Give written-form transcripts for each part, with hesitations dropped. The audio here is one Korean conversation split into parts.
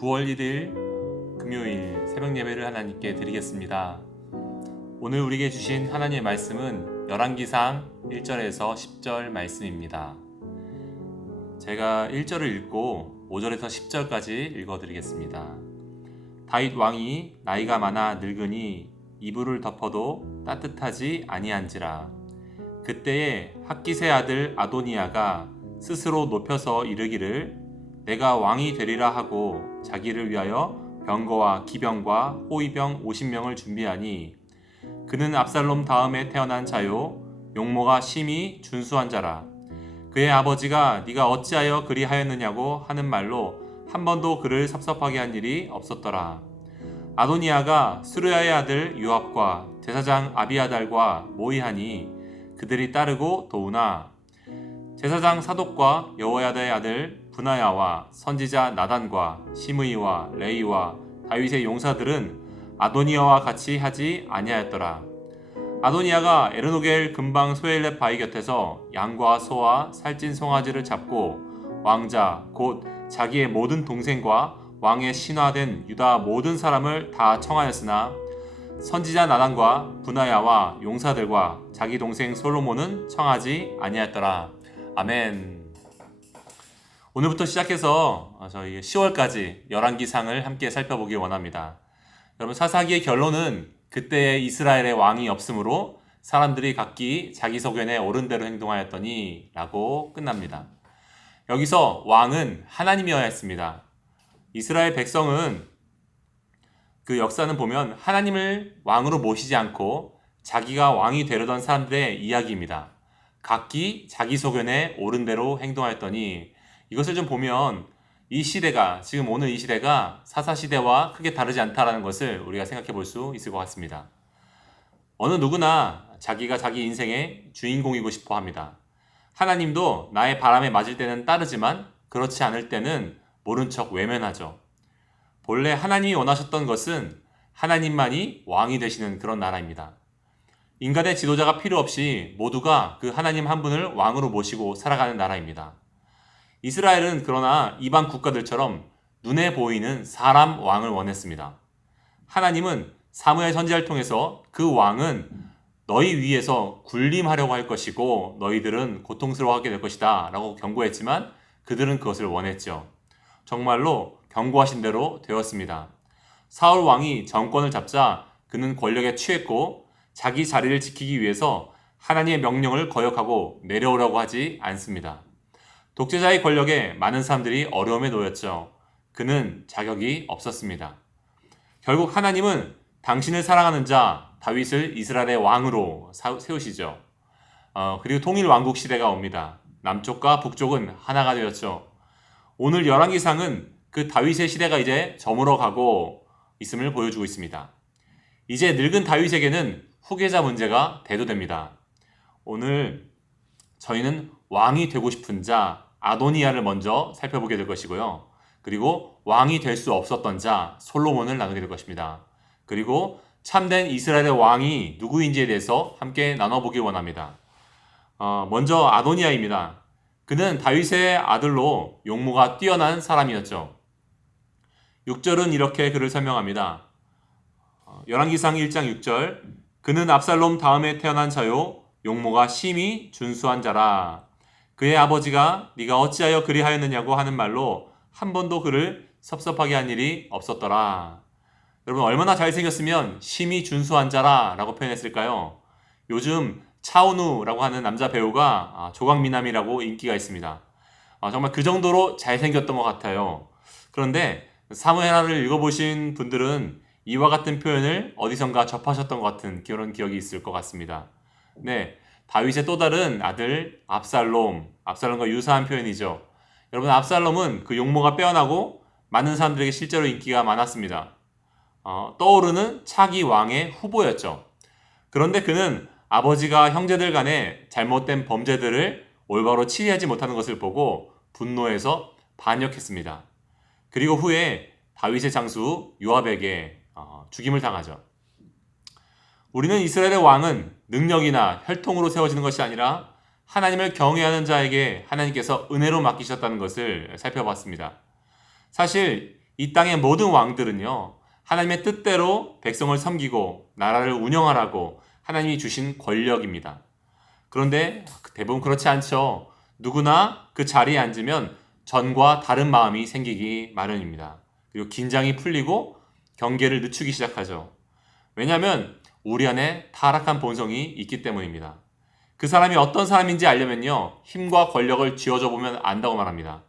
9월 1일 금요일 새벽 예배를 하나님께 드리겠습니다. 오늘 우리에게 주신 하나님의 말씀은 열왕기상 1절에서 10절 말씀입니다. 제가 1절을 읽고 5절에서 10절까지 읽어드리겠습니다. 다윗 왕이 나이가 많아 늙으니 이불을 덮어도 따뜻하지 아니한지라. 그때에 학기세 아들 아도니아가 스스로 높여서 이르기를 내가 왕이 되리라 하고 자기를 위하여 병거와 기병과 호위병 50명을 준비하니 그는 압살롬 다음에 태어난 자요 용모가 심히 준수한 자라. 그의 아버지가 네가 어찌하여 그리하였느냐고 하는 말로 한 번도 그를 섭섭하게 한 일이 없었더라. 아도니아가 수르야의 아들 요압과 제사장 아비아달과 모의하니 그들이 따르고 도우나 제사장 사독과 여호야다의 아들 브나야와 선지자 나단과 시므이와 레이와 다윗의 용사들은 아도니아와 같이 하지 아니하였더라. 아도니아가 에르노겔 근방 소엘렛 바위 곁에서 양과 소와 살찐 송아지를 잡고 왕자 곧 자기의 모든 동생과 왕의 신하된 유다 모든 사람을 다 청하였으나 선지자 나단과 브나야와 용사들과 자기 동생 솔로몬은 청하지 아니하였더라. 아멘. 오늘부터 시작해서 저희 10월까지 열왕기상을 함께 살펴보기 원합니다. 여러분, 사사기의 결론은 그때의 이스라엘의 왕이 없으므로 사람들이 각기 자기 소견에 옳은 대로 행동하였더니 라고 끝납니다. 여기서 왕은 하나님이어야 했습니다. 이스라엘 백성은 그 역사는 보면 하나님을 왕으로 모시지 않고 자기가 왕이 되려던 사람들의 이야기입니다. 각기 자기 소견에 옳은 대로 행동하였더니 이것을 좀 보면 이 시대가 지금 오늘 이 시대가 사사시대와 크게 다르지 않다라는 것을 우리가 생각해 볼 수 있을 것 같습니다. 어느 누구나 자기가 자기 인생의 주인공이고 싶어 합니다. 하나님도 나의 바람에 맞을 때는 따르지만 그렇지 않을 때는 모른 척 외면하죠. 본래 하나님이 원하셨던 것은 하나님만이 왕이 되시는 그런 나라입니다. 인간의 지도자가 필요 없이 모두가 그 하나님 한 분을 왕으로 모시고 살아가는 나라입니다. 이스라엘은 그러나 이방 국가들처럼 눈에 보이는 사람 왕을 원했습니다. 하나님은 사무엘 선지자를 통해서 그 왕은 너희 위에서 군림하려고 할 것이고 너희들은 고통스러워하게 될 것이다 라고 경고했지만 그들은 그것을 원했죠. 정말로 경고하신 대로 되었습니다. 사울 왕이 정권을 잡자 그는 권력에 취했고 자기 자리를 지키기 위해서 하나님의 명령을 거역하고 내려오려고 하지 않습니다. 독재자의 권력에 많은 사람들이 어려움에 놓였죠. 그는 자격이 없었습니다. 결국 하나님은 당신을 사랑하는 자 다윗을 이스라엘의 왕으로 세우시죠. 그리고 통일왕국 시대가 옵니다. 남쪽과 북쪽은 하나가 되었죠. 오늘 열왕기상은 그 다윗의 시대가 이제 저물어가고 있음을 보여주고 있습니다. 이제 늙은 다윗에게는 후계자 문제가 대두됩니다. 오늘 저희는 왕이 되고 싶은 자 아도니아를 먼저 살펴보게 될 것이고요. 그리고 왕이 될 수 없었던 자 솔로몬을 나누게 될 것입니다. 그리고 참된 이스라엘의 왕이 누구인지에 대해서 함께 나눠보길 원합니다. 먼저 아도니아입니다. 그는 다윗의 아들로 용모가 뛰어난 사람이었죠. 6절은 이렇게 그를 설명합니다. 열왕기상 1장 6절 그는 압살롬 다음에 태어난 자요 용모가 심히 준수한 자라. 그의 아버지가 네가 어찌하여 그리하였느냐고 하는 말로 한 번도 그를 섭섭하게 한 일이 없었더라. 여러분, 얼마나 잘생겼으면 심히 준수한 자라 라고 표현했을까요? 요즘 차은우라고 하는 남자 배우가 조각미남이라고 인기가 있습니다. 정말 그 정도로 잘생겼던 것 같아요. 그런데 사무엘하를 읽어보신 분들은 이와 같은 표현을 어디선가 접하셨던 것 같은 그런 기억이 있을 것 같습니다. 네, 다윗의 또 다른 아들 압살롬과 유사한 표현이죠. 여러분, 압살롬은 그 용모가 빼어나고 많은 사람들에게 실제로 인기가 많았습니다. 떠오르는 차기 왕의 후보였죠. 그런데 그는 아버지가 형제들 간에 잘못된 범죄들을 올바로 치리하지 못하는 것을 보고 분노해서 반역했습니다. 그리고 후에 다윗의 장수 요압에게 죽임을 당하죠. 우리는 이스라엘의 왕은 능력이나 혈통으로 세워지는 것이 아니라 하나님을 경외하는 자에게 하나님께서 은혜로 맡기셨다는 것을 살펴봤습니다. 사실 이 땅의 모든 왕들은요, 하나님의 뜻대로 백성을 섬기고 나라를 운영하라고 하나님이 주신 권력입니다. 그런데 대부분 그렇지 않죠. 누구나 그 자리에 앉으면 전과 다른 마음이 생기기 마련입니다. 그리고 긴장이 풀리고 경계를 늦추기 시작하죠. 왜냐하면 우리 안에 타락한 본성이 있기 때문입니다. 그 사람이 어떤 사람인지 알려면요, 힘과 권력을 쥐어줘 보면 안다고 말합니다.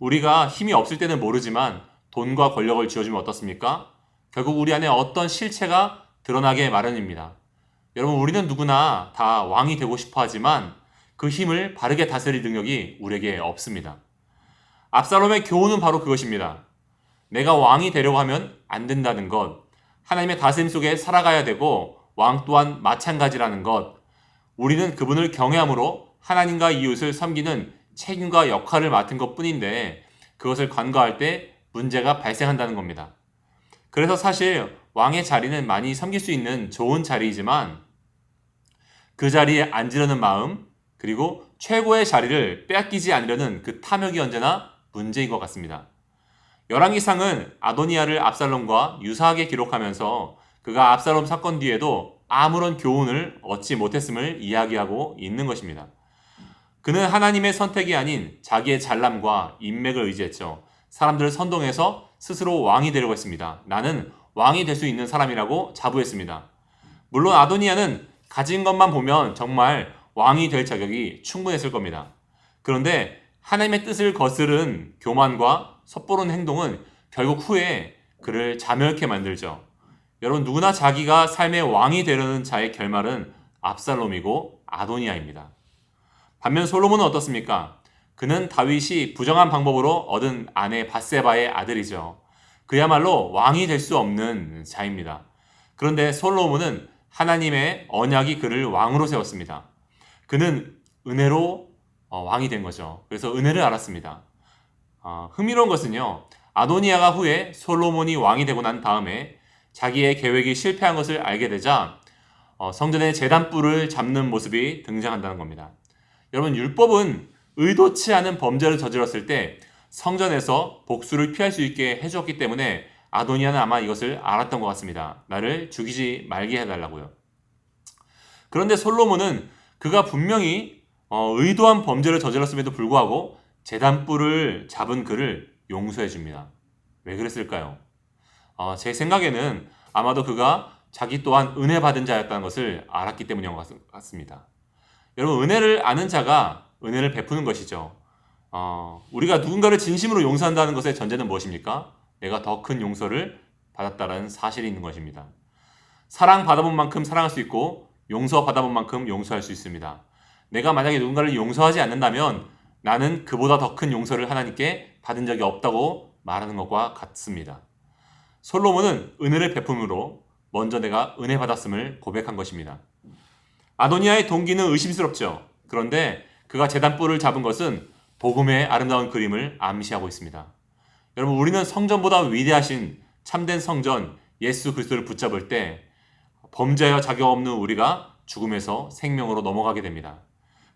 우리가 힘이 없을 때는 모르지만 돈과 권력을 쥐어주면 어떻습니까? 결국 우리 안에 어떤 실체가 드러나게 마련입니다. 여러분, 우리는 누구나 다 왕이 되고 싶어 하지만 그 힘을 바르게 다스릴 능력이 우리에게 없습니다. 압살롬의 교훈은 바로 그것입니다. 내가 왕이 되려고 하면 안 된다는 것, 하나님의 다스림 속에 살아가야 되고 왕 또한 마찬가지라는 것, 우리는 그분을 경외함으로 하나님과 이웃을 섬기는 책임과 역할을 맡은 것 뿐인데 그것을 간과할 때 문제가 발생한다는 겁니다. 그래서 사실 왕의 자리는 많이 섬길 수 있는 좋은 자리이지만 그 자리에 앉으려는 마음, 그리고 최고의 자리를 빼앗기지 않으려는 그 탐욕이 언제나 문제인 것 같습니다. 열왕기상은 아도니아를 압살롬과 유사하게 기록하면서 그가 압살롬 사건 뒤에도 아무런 교훈을 얻지 못했음을 이야기하고 있는 것입니다. 그는 하나님의 선택이 아닌 자기의 잘남과 인맥을 의지했죠. 사람들을 선동해서 스스로 왕이 되려고 했습니다. 나는 왕이 될 수 있는 사람이라고 자부했습니다. 물론 아도니아는 가진 것만 보면 정말 왕이 될 자격이 충분했을 겁니다. 그런데 하나님의 뜻을 거스른 교만과 섣부른 행동은 결국 후에 그를 자멸케 만들죠. 여러분, 누구나 자기가 삶의 왕이 되려는 자의 결말은 압살롬이고 아도니아입니다. 반면 솔로몬은 어떻습니까? 그는 다윗이 부정한 방법으로 얻은 아내 밧세바의 아들이죠. 그야말로 왕이 될 수 없는 자입니다. 그런데 솔로몬은 하나님의 언약이 그를 왕으로 세웠습니다. 그는 은혜로 왕이 된 거죠. 그래서 은혜를 알았습니다. 흥미로운 것은요, 아도니아가 후에 솔로몬이 왕이 되고 난 다음에 자기의 계획이 실패한 것을 알게 되자 성전의 제단불을 잡는 모습이 등장한다는 겁니다. 여러분, 율법은 의도치 않은 범죄를 저질렀을 때 성전에서 복수를 피할 수 있게 해주었기 때문에 아도니아는 아마 이것을 알았던 것 같습니다. 나를 죽이지 말게 해달라고요. 그런데 솔로몬은 그가 분명히 의도한 범죄를 저질렀음에도 불구하고 제단불을 잡은 그를 용서해 줍니다. 왜 그랬을까요? 제 생각에는 아마도 그가 자기 또한 은혜 받은 자였다는 것을 알았기 때문인 것 같습니다. 여러분, 은혜를 아는 자가 은혜를 베푸는 것이죠. 우리가 누군가를 진심으로 용서한다는 것의 전제는 무엇입니까? 내가 더 큰 용서를 받았다는 사실이 있는 것입니다. 사랑 받아본 만큼 사랑할 수 있고 용서 받아본 만큼 용서할 수 있습니다. 내가 만약에 누군가를 용서하지 않는다면 나는 그보다 더 큰 용서를 하나님께 받은 적이 없다고 말하는 것과 같습니다. 솔로몬은 은혜를 베품으로 먼저 내가 은혜 받았음을 고백한 것입니다. 아도니아의 동기는 의심스럽죠. 그런데 그가 제단불을 잡은 것은 복음의 아름다운 그림을 암시하고 있습니다. 여러분, 우리는 성전보다 위대하신 참된 성전 예수 그리스도를 붙잡을 때 범죄하여 자격 없는 우리가 죽음에서 생명으로 넘어가게 됩니다.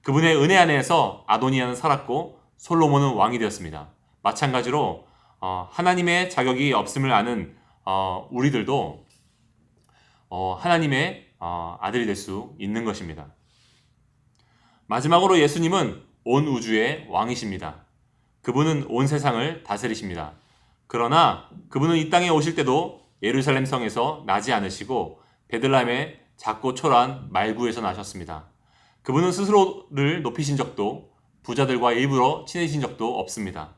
그분의 은혜 안에서 아도니아는 살았고 솔로몬은 왕이 되었습니다. 마찬가지로 하나님의 자격이 없음을 아는 우리들도 하나님의 아들이 될 수 있는 것입니다. 마지막으로 예수님은 온 우주의 왕이십니다. 그분은 온 세상을 다스리십니다. 그러나 그분은 이 땅에 오실 때도 예루살렘 성에서 나지 않으시고 베들레헴의 작고 초라한 말구에서 나셨습니다. 그분은 스스로를 높이신 적도 부자들과 일부러 친해진 적도 없습니다.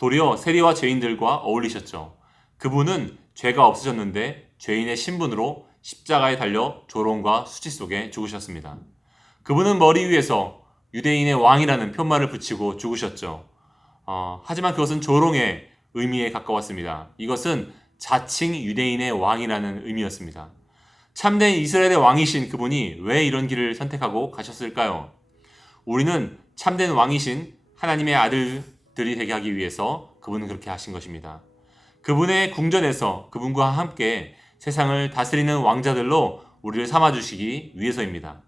도리어 세리와 죄인들과 어울리셨죠. 그분은 죄가 없으셨는데 죄인의 신분으로 십자가에 달려 조롱과 수치 속에 죽으셨습니다. 그분은 머리 위에서 유대인의 왕이라는 편말을 붙이고 죽으셨죠. 하지만 그것은 조롱의 의미에 가까웠습니다. 이것은 자칭 유대인의 왕이라는 의미였습니다. 참된 이스라엘의 왕이신 그분이 왜 이런 길을 선택하고 가셨을까요? 우리는 참된 왕이신 하나님의 아들들이 되게 하기 위해서 그분은 그렇게 하신 것입니다. 그분의 궁전에서 그분과 함께 세상을 다스리는 왕자들로 우리를 삼아주시기 위해서입니다.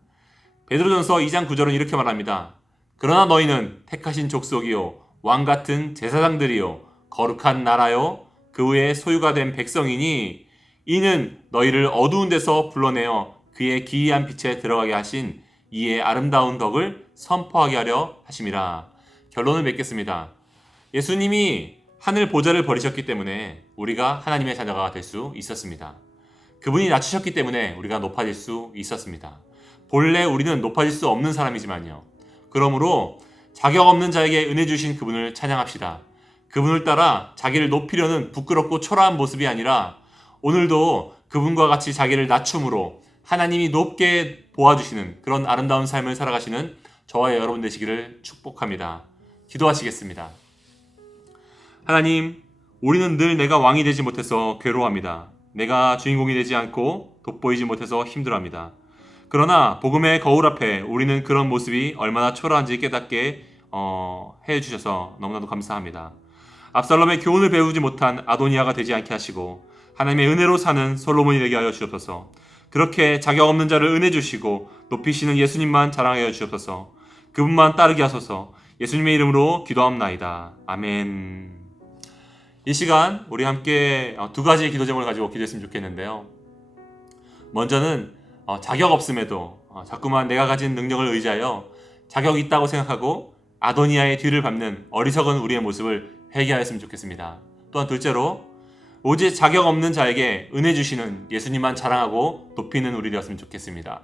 베드로전서 2장 9절은 이렇게 말합니다. 그러나 너희는 택하신 족속이요 왕같은 제사장들이요 거룩한 나라요 그 후에 소유가 된 백성이니 이는 너희를 어두운 데서 불러내어 그의 기이한 빛에 들어가게 하신 이의 아름다운 덕을 선포하게 하려 하심이라. 결론을 맺겠습니다. 예수님이 하늘 보좌를 버리셨기 때문에 우리가 하나님의 자녀가 될 수 있었습니다. 그분이 낮추셨기 때문에 우리가 높아질 수 있었습니다. 본래 우리는 높아질 수 없는 사람이지만요. 그러므로 자격 없는 자에게 은혜 주신 그분을 찬양합시다. 그분을 따라 자기를 높이려는 부끄럽고 초라한 모습이 아니라 오늘도 그분과 같이 자기를 낮춤으로 하나님이 높게 보아주시는 그런 아름다운 삶을 살아가시는 저와 여러분 되시기를 축복합니다. 기도하시겠습니다. 하나님, 우리는 늘 내가 왕이 되지 못해서 괴로워합니다. 내가 주인공이 되지 않고 돋보이지 못해서 힘들어합니다. 그러나 복음의 거울 앞에 우리는 그런 모습이 얼마나 초라한지 깨닫게 해주셔서 너무나도 감사합니다. 압살롬의 교훈을 배우지 못한 아도니아가 되지 않게 하시고 하나님의 은혜로 사는 솔로몬이 되게 하여 주옵소서. 그렇게 자격 없는 자를 은혜 주시고 높이시는 예수님만 자랑하여 주옵소서. 그분만 따르게 하소서. 예수님의 이름으로 기도합나이다. 아멘. 이 시간 우리 함께 두 가지의 기도 제목을 가지고 기도했으면 좋겠는데요. 먼저는 자격 없음에도 자꾸만 내가 가진 능력을 의지하여 자격 있다고 생각하고 아도니아의 뒤를 밟는 어리석은 우리의 모습을 회개하였으면 좋겠습니다. 또한 둘째로 오직 자격 없는 자에게 은혜 주시는 예수님만 자랑하고 높이는 우리 되었으면 좋겠습니다.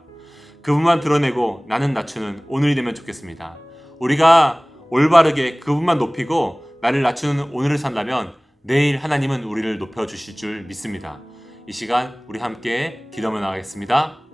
그분만 드러내고 나는 낮추는 오늘이 되면 좋겠습니다. 우리가 올바르게 그분만 높이고 나를 낮추는 오늘을 산다면 내일 하나님은 우리를 높여주실 줄 믿습니다. 이 시간 우리 함께 기도하며 나가겠습니다.